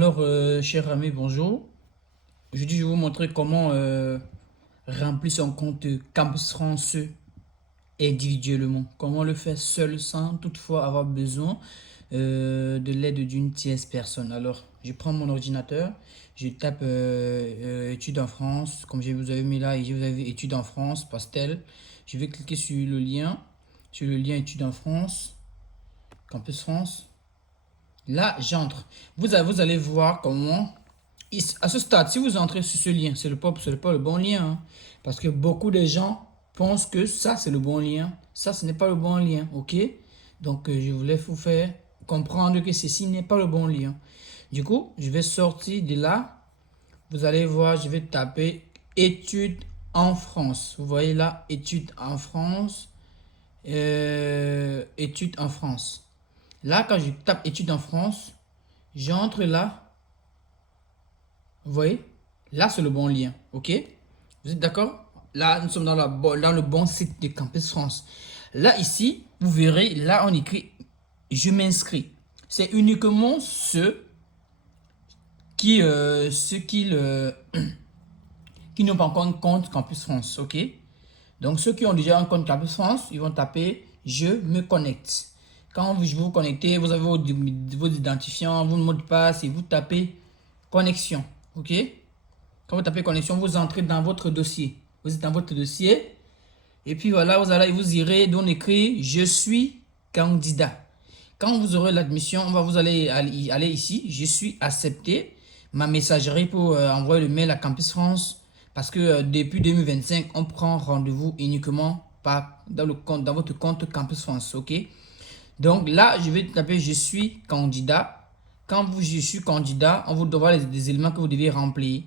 Alors, cher ami, bonjour. Aujourd'hui, je vais vous montrer comment remplir son compte Campus France individuellement. Comment le faire seul sans toutefois avoir besoin de l'aide d'une tierce personne. Alors, je prends mon ordinateur, je tape études en France, comme je vous avais mis là, et je vous avais études en France, pastel. Je vais cliquer sur le lien études en France, Campus France. Là, j'entre. Vous allez voir comment, à ce stade, si vous entrez sur ce lien, c'est pas le bon lien, hein. Parce que beaucoup de gens pensent que ça, c'est le bon lien. Ça, ce n'est pas le bon lien, ok? Donc, je voulais vous faire comprendre que ceci n'est pas le bon lien. Du coup, je vais sortir de là. Vous allez voir, je vais taper études en France. Vous voyez là, études en France. Études en France. Là, quand je tape études en France, j'entre là. Vous voyez? Là, c'est le bon lien. OK? Vous êtes d'accord? Là, nous sommes dans le bon site de Campus France. Là, ici, vous verrez, là, on écrit je m'inscris. C'est uniquement ceux qui n'ont pas encore un compte Campus France. OK? Donc, ceux qui ont déjà un compte Campus France, ils vont taper je me connecte. Quand vous vous connectez, vous avez vos identifiants, vos mots de passe et vous tapez connexion. OK? Quand vous tapez connexion, vous entrez dans votre dossier. Vous êtes dans votre dossier. Et puis voilà, vous irez donc écrire je suis candidat. Quand vous aurez l'admission, vous allez aller ici. Je suis accepté. Ma messagerie pour envoyer le mail à Campus France. Parce que depuis 2025, on prend rendez-vous uniquement dans votre compte Campus France. OK? Donc là, je vais taper je suis candidat. Quand je suis candidat, on vous donne les éléments que vous devez remplir.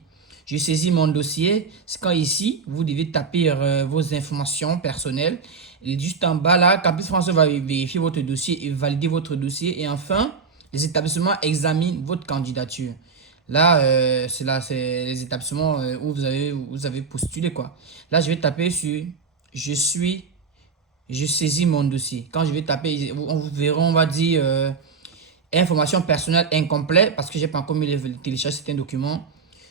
Je saisis mon dossier. C'est quand ici, vous devez taper vos informations personnelles. Et juste en bas là, Campus France va vérifier votre dossier et valider votre dossier. Et enfin, les établissements examinent votre candidature. Là, c'est les établissements où vous avez postulé quoi. Là, je vais taper sur je suis je saisis mon dossier. Quand je vais taper, on verra, on va dire information personnelle incomplète parce que j'ai pas encore mis télécharger certains documents.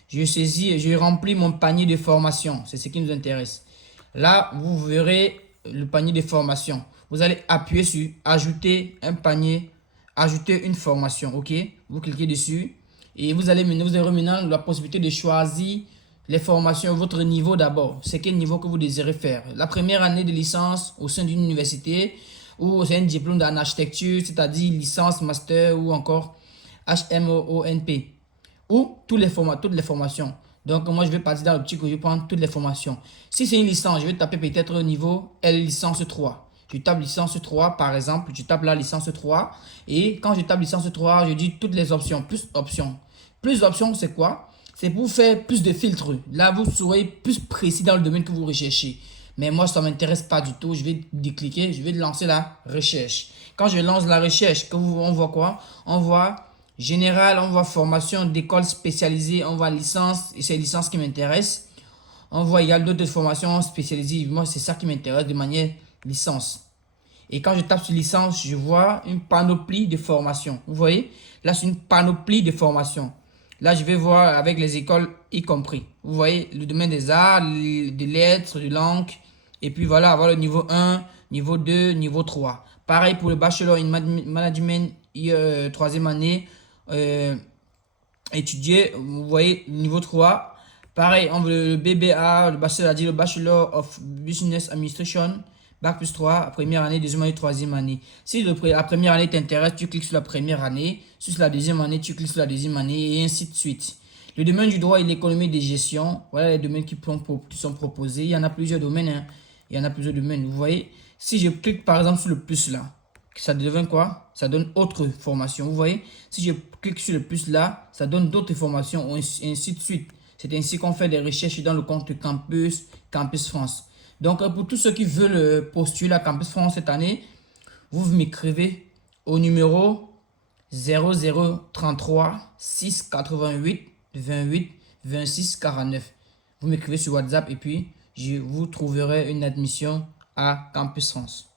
Je saisis, je remplis mon panier de formation. C'est ce qui nous intéresse. Là, vous verrez le panier de formation. Vous allez appuyer sur ajouter un panier, ajouter une formation. OK? Vous cliquez dessus et vous aurez maintenant la possibilité de choisir les formations, votre niveau d'abord. C'est quel niveau que vous désirez faire. La première année de licence au sein d'une université ou c'est un diplôme en architecture, c'est-à-dire licence, master ou encore HMONP ou toutes les formations. Donc, moi, je vais partir dans l'optique où je vais prendre toutes les formations. Si c'est une licence, je vais taper peut-être au niveau L licence 3. Je tape licence 3, par exemple. Je tape la licence 3. Et quand je tape licence 3, je dis toutes les options, plus options. Plus options, c'est quoi? C'est pour faire plus de filtres. Là, vous serez plus précis dans le domaine que vous recherchez. Mais moi, ça ne m'intéresse pas du tout. Je vais décliquer, je vais lancer la recherche. Quand je lance la recherche, on voit quoi? On voit général, on voit formation d'école spécialisée, on voit licence, et c'est licence qui m'intéresse. On voit également d'autres formations spécialisées. Moi, c'est ça qui m'intéresse de manière licence. Et quand je tape sur licence, je vois une panoplie de formations. Vous voyez? Là, c'est une panoplie de formations. Là, je vais voir avec les écoles y compris. Vous voyez, le domaine des arts, des lettres, de langue. Et puis voilà, avoir le niveau 1, niveau 2, niveau 3. Pareil pour le bachelor in management, troisième année, euh, étudier, vous voyez, niveau 3. Pareil, on veut le BBA, le Bachelor of Business Administration, Bac plus 3, première année, deuxième année, troisième année. Si la première année t'intéresse, tu cliques sur la première année. Si c'est la deuxième année, tu cliques sur la deuxième année et ainsi de suite. Le domaine du droit et de l'économie de gestion, voilà les domaines qui sont proposés. Il y en a plusieurs domaines, hein. Il y en a plusieurs domaines. Vous voyez, si je clique par exemple sur le plus là, ça devient quoi? Ça donne autre formation. Vous voyez, si je clique sur le plus là, ça donne d'autres formations, ainsi de suite. C'est ainsi qu'on fait des recherches dans le compte Campus France. Donc, pour tous ceux qui veulent postuler à Campus France cette année, vous m'écrivez au numéro 0033 688 28 26 49. Vous m'écrivez sur WhatsApp et puis je vous trouverai une admission à Campus France.